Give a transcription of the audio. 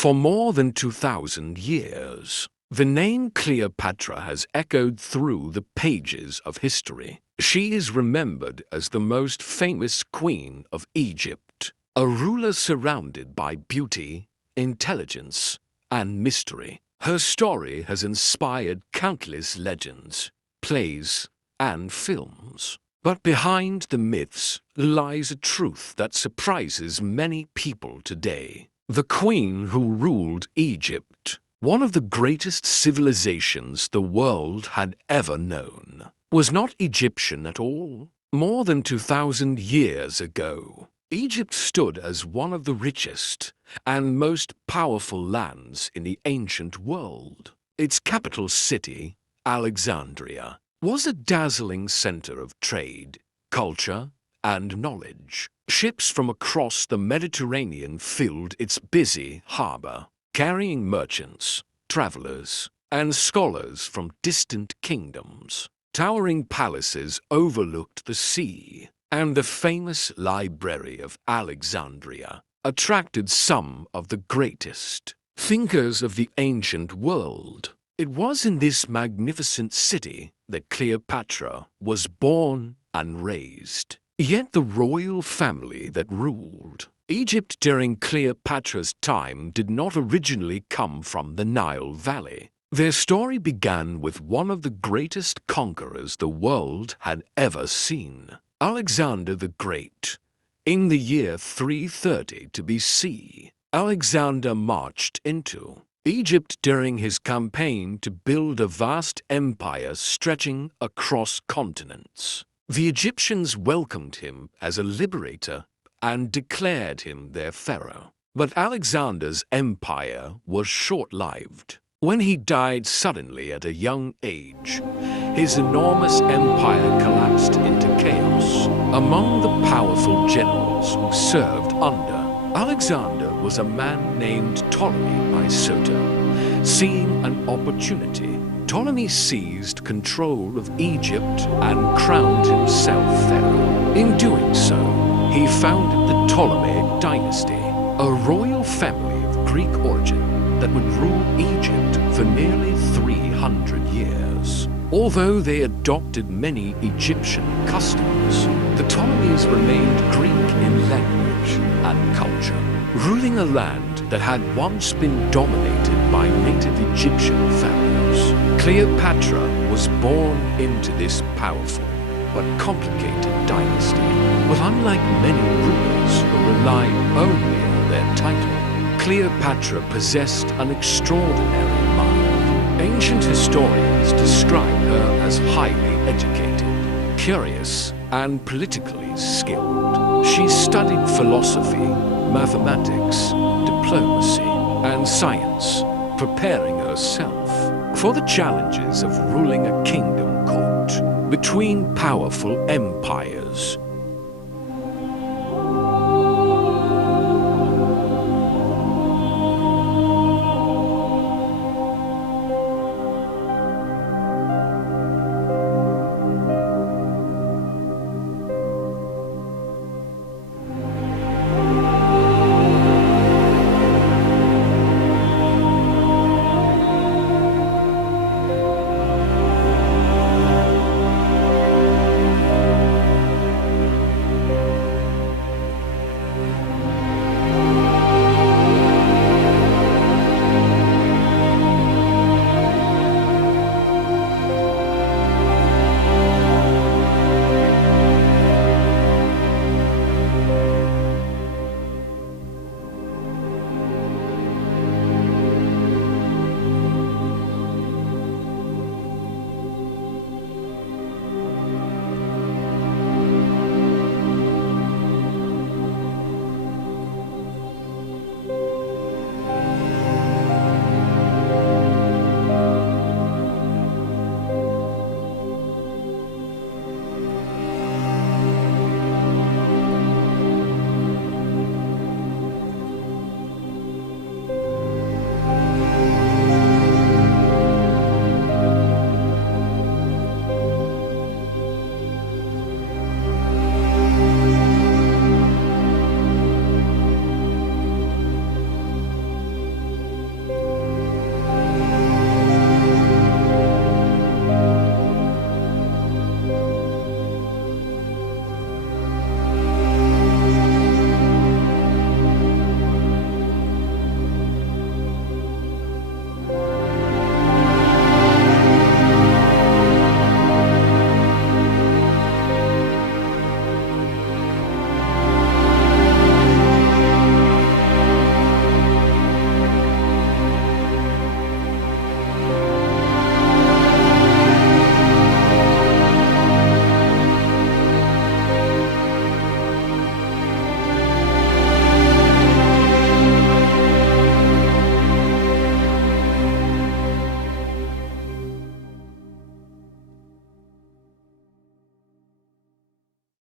For more than 2,000 years, the name Cleopatra has echoed through the pages of history. She is remembered as the most famous queen of Egypt, a ruler surrounded by beauty, intelligence, and mystery. Her story has inspired countless legends, plays, and films. But behind the myths lies a truth that surprises many people today. The queen who ruled Egypt, one of the greatest civilizations the world had ever known, was not Egyptian at all. More than 2,000 years ago, Egypt stood as one of the richest and most powerful lands in the ancient world. Its capital city, Alexandria, was a dazzling center of trade, culture, and knowledge. Ships from across the Mediterranean filled its busy harbor, carrying merchants, travelers, and scholars from distant kingdoms. Towering palaces overlooked the sea, and the famous Library of Alexandria attracted some of the greatest thinkers of the ancient world. It was in this magnificent city that Cleopatra was born and raised. Yet the royal family that ruled Egypt during Cleopatra's time did not originally come from the Nile Valley. Their story began with one of the greatest conquerors the world had ever seen, Alexander the Great. In the year 330 to BC, Alexander marched into Egypt during his campaign to build a vast empire stretching across continents. The Egyptians welcomed him as a liberator and declared him their pharaoh. But Alexander's empire was short-lived. When he died suddenly at a young age, his enormous empire collapsed into chaos. Among the powerful generals who served under Alexander was a man named Ptolemy by Soter. Seeing an opportunity, Ptolemy seized control of Egypt and crowned himself pharaoh. In doing so, he founded the Ptolemaic dynasty, a royal family of Greek origin that would rule Egypt for nearly 300 years. Although they adopted many Egyptian customs, the Ptolemies remained Greek in language and culture, ruling a land that had once been dominated by native Egyptian pharaohs. Cleopatra was born into this powerful but complicated dynasty. But unlike many rulers who relied only on their title, Cleopatra possessed an extraordinary mind. Ancient historians describe her as highly educated, curious, and politically skilled. She studied philosophy, mathematics, diplomacy, and science, preparing herself for the challenges of ruling a kingdom caught between powerful empires.